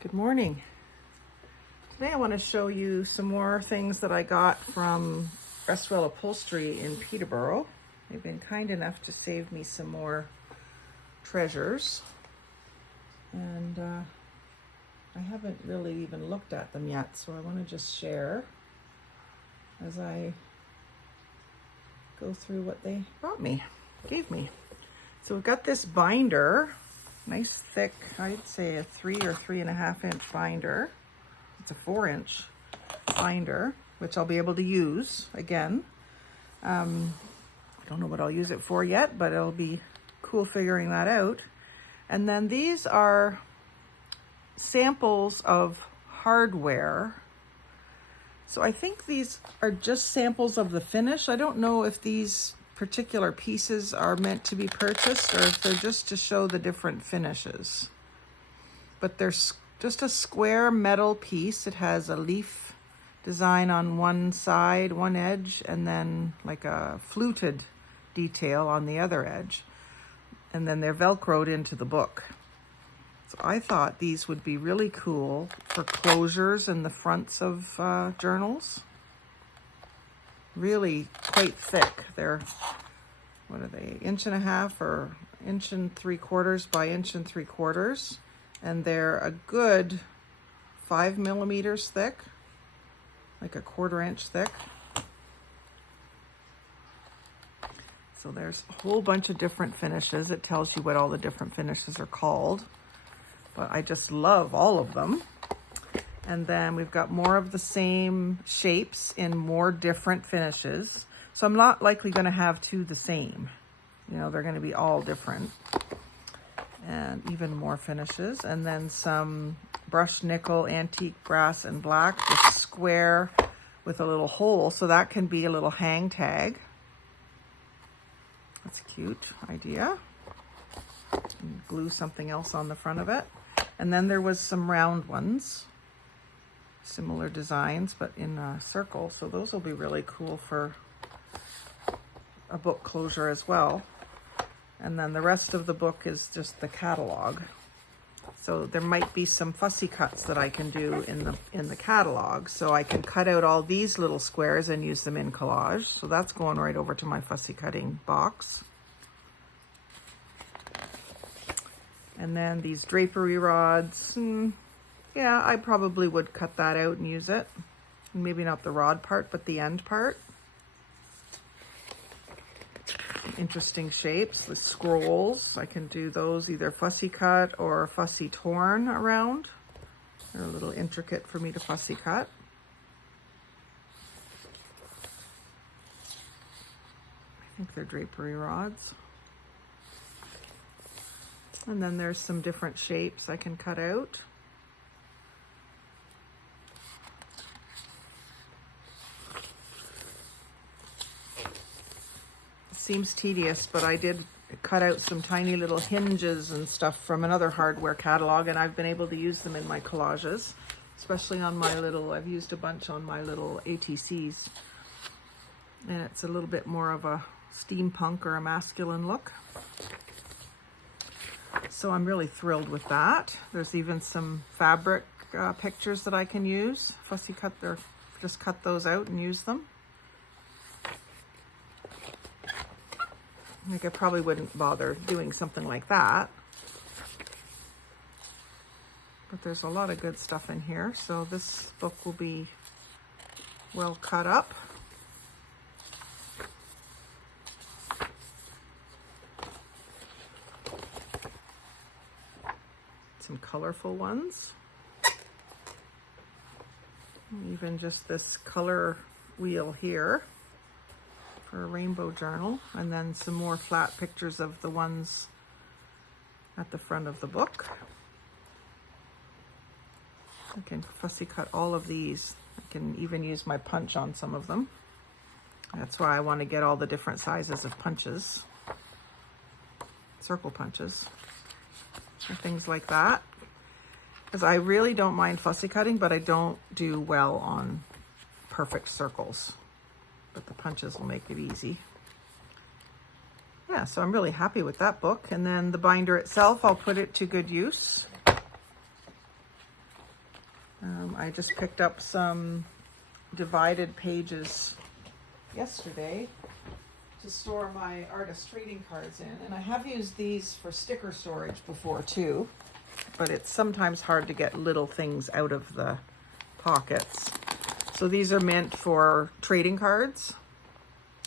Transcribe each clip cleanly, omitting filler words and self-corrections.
Good morning. Today I want to show you some more things that I got from Restwell Upholstery in Peterborough. They've been kind enough to save me some more treasures. And I haven't really even looked at them yet, so I want to just share as I go through what they gave me. So we've got this binder. Nice thick, I'd say a 3 or 3.5 inch binder. It's a 4-inch binder, which I'll be able to use again. I don't know what I'll use it for yet, but it'll be cool figuring that out. And then these are samples of hardware. So I think these are just samples of the finish. I don't know if these particular pieces are meant to be purchased or if they're just to show the different finishes. But there's just a square metal piece. It has a leaf design on one side, one edge, and then like a fluted detail on the other edge. And then they're Velcroed into the book. So I thought these would be really cool for closures in the fronts of journals. Really quite thick. They're, what are they, 1.5 or 1.75 by 1.75, and they're a good 5 millimeters thick, like a 1/4 inch thick. So there's a whole bunch of different finishes. It tells you what all the different finishes are called, but I just love all of them. And then we've got more of the same shapes in more different finishes. So I'm not likely going to have two the same. You know, they're going to be all different. And even more finishes. And then some brushed nickel, antique brass, and black. Just square with a little hole. So that can be a little hang tag. That's a cute idea. And glue something else on the front of it. And then there was some round ones. Similar designs, but in a circle. So those will be really cool for a book closure as well. And then the rest of the book is just the catalog. So there might be some fussy cuts that I can do in the catalog. So I can cut out all these little squares and use them in collage. So that's going right over to my fussy cutting box. And then these drapery rods. Yeah, I probably would cut that out and use it. Maybe not the rod part, but the end part. Interesting shapes, the scrolls. I can do those either fussy cut or fussy torn around. They're a little intricate for me to fussy cut. I think they're drapery rods. And then there's some different shapes I can cut out. Seems tedious, but I did cut out some tiny little hinges and stuff from another hardware catalog, and I've been able to use them in my collages, especially on my little, I've used a bunch on my little ATCs, and it's a little bit more of a steampunk or a masculine look. So I'm really thrilled with that. There's even some fabric pictures that I can use, fussy cut, just cut those out and use them. Like I probably wouldn't bother doing something like that. But there's a lot of good stuff in here. So this book will be well cut up. Some colorful ones. Even just this color wheel here for a rainbow journal, and then some more flat pictures of the ones at the front of the book. I can fussy cut all of these. I can even use my punch on some of them. That's why I want to get all the different sizes of punches, circle punches, or things like that. Because I really don't mind fussy cutting, but I don't do well on perfect circles. But the punches will make it easy. Yeah, so I'm really happy with that book. And then the binder itself, I'll put it to good use. I just picked up some divided pages yesterday to store my artist trading cards in. And I have used these for sticker storage before too, but it's sometimes hard to get little things out of the pockets. So these are meant for trading cards,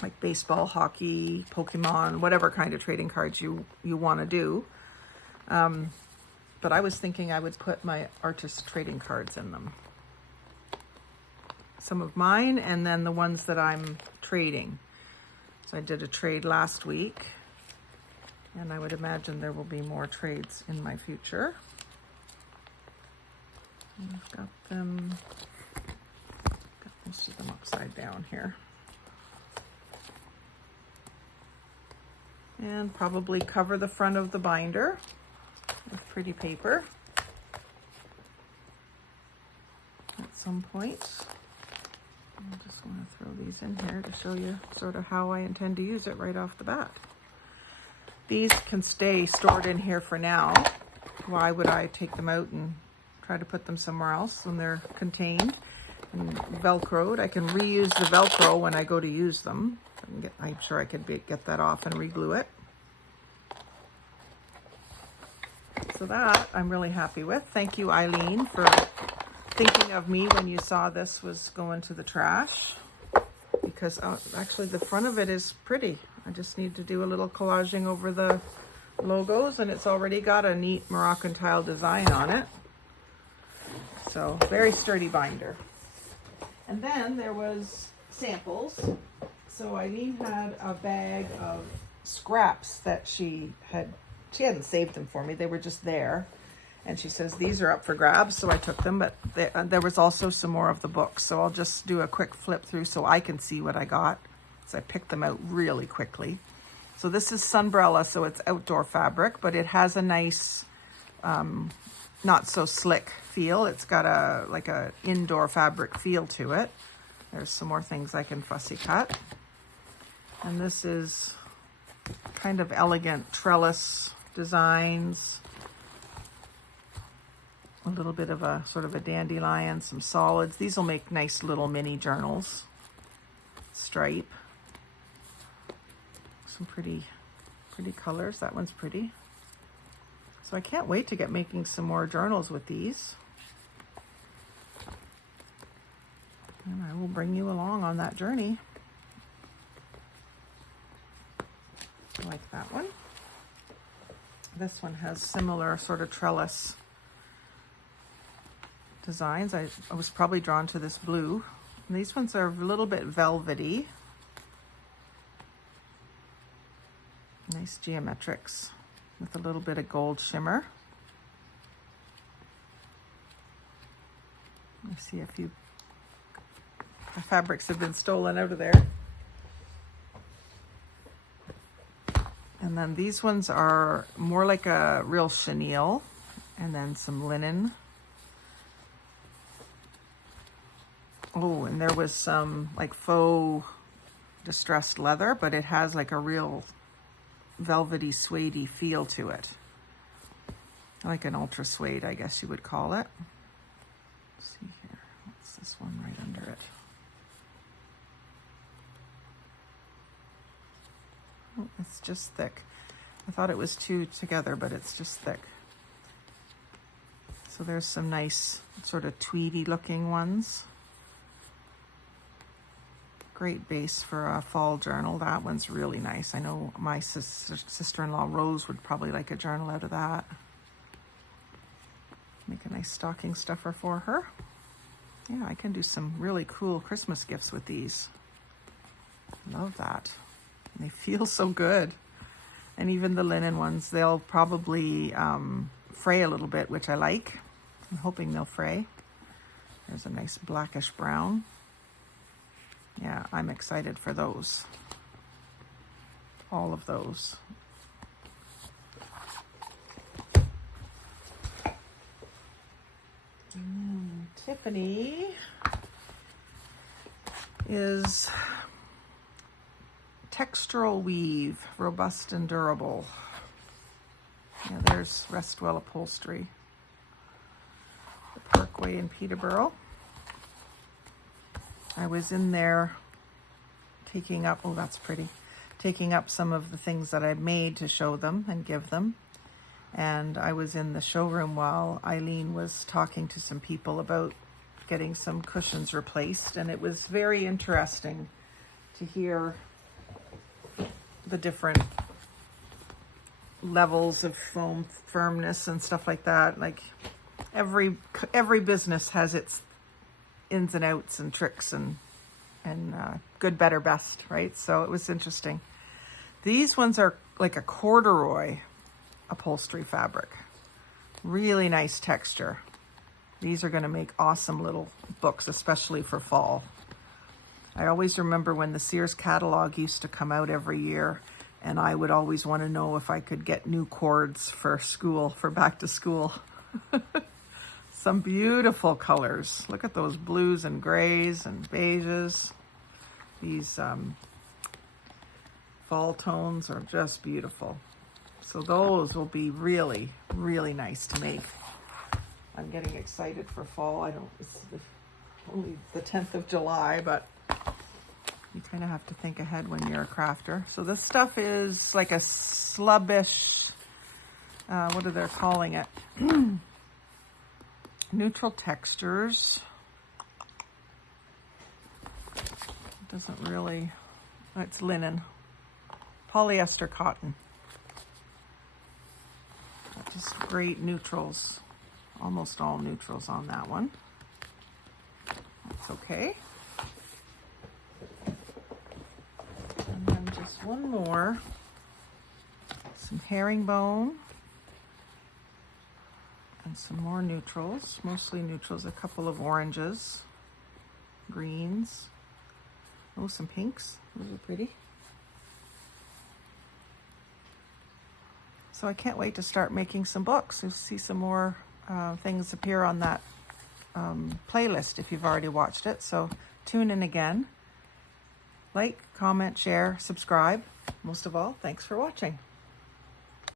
like baseball, hockey, Pokemon, whatever kind of trading cards you want to do. But I was thinking I would put my artist trading cards in them. Some of mine, and then the ones that I'm trading. So I did a trade last week, and I would imagine there will be more trades in my future. And I've got most of them upside down here. And probably cover the front of the binder with pretty paper at some point. I just want to throw these in here to show you sort of how I intend to use it right off the bat. These can stay stored in here for now. Why would I take them out and try to put them somewhere else when they're contained and Velcroed? I can reuse the Velcro when I go to use them. I'm sure I could get that off and re-glue it. So that I'm really happy with. Thank you, Eileen, for thinking of me when you saw this was going to the trash, because actually the front of it is pretty. I just need to do a little collaging over the logos, and it's already got a neat Moroccan tile design on it. So very sturdy binder. And then there was samples. So Eileen had a bag of scraps that she hadn't saved them for me. They were just there. And she says, these are up for grabs. So I took them, but there was also some more of the books. So I'll just do a quick flip through so I can see what I got. So I picked them out really quickly. So this is Sunbrella, so it's outdoor fabric, but it has a nice, not so slick feel. It's got like a indoor fabric feel to it. There's some more things I can fussy cut. And this is kind of elegant trellis designs. A little bit of a sort of a dandelion, some solids. These will make nice little mini journals. Stripe. Some pretty colors. That one's pretty. So I can't wait to get making some more journals with these. And I will bring you along on that journey. I like that one. This one has similar sort of trellis designs. I was probably drawn to this blue. And these ones are a little bit velvety. Nice geometrics with a little bit of gold shimmer. I see a few fabrics have been stolen out of there. And then these ones are more like a real chenille, and then some linen. Oh, and there was some like faux distressed leather, but it has like a real velvety, suede-y feel to it. Like an ultra suede, I guess you would call it. Let's see here. What's this one right under it? Oh, it's just thick. I thought it was two together, but it's just thick. So there's some nice sort of tweedy looking ones. Great base for a fall journal. That one's really nice. I know my sister-in-law Rose would probably like a journal out of that. Make a nice stocking stuffer for her. Yeah, I can do some really cool Christmas gifts with these. Love that. And they feel so good. And even the linen ones, they'll probably fray a little bit, which I like. I'm hoping they'll fray. There's a nice blackish brown. Yeah, I'm excited for those. All of those. Tiffany is textural weave, robust and durable. Yeah, there's Restwell upholstery. the Parkway in Peterborough. I was in there taking up, oh, that's pretty, taking up some of the things that I made to show them and give them. And I was in the showroom while Eileen was talking to some people about getting some cushions replaced. And it was very interesting to hear the different levels of foam firmness and stuff like that. Like every business has its ins and outs and tricks and good, better, best, right? So it was interesting. These ones are like a corduroy upholstery fabric. Really nice texture. These are going to make awesome little books, especially for fall. I always remember when the Sears catalog used to come out every year, and I would always want to know if I could get new cords for school, for back to school. Some beautiful colors. Look at those blues and grays and beiges. These fall tones are just beautiful. So those will be really, really nice to make. I'm getting excited for fall. It's only the 10th of July, but you kind of have to think ahead when you're a crafter. So this stuff is like a slubbish, what are they calling it? Neutral textures. It doesn't really, it's linen. Polyester cotton. Just great neutrals. Almost all neutrals on that one. That's okay. And then just one more. Some herringbone. And some more neutrals, mostly neutrals, a couple of oranges, greens. Oh, some pinks, those are pretty. So I can't wait to start making some books. You'll see some more things appear on that playlist if you've already watched it. So tune in again. Like, comment, share, subscribe. Most of all, thanks for watching.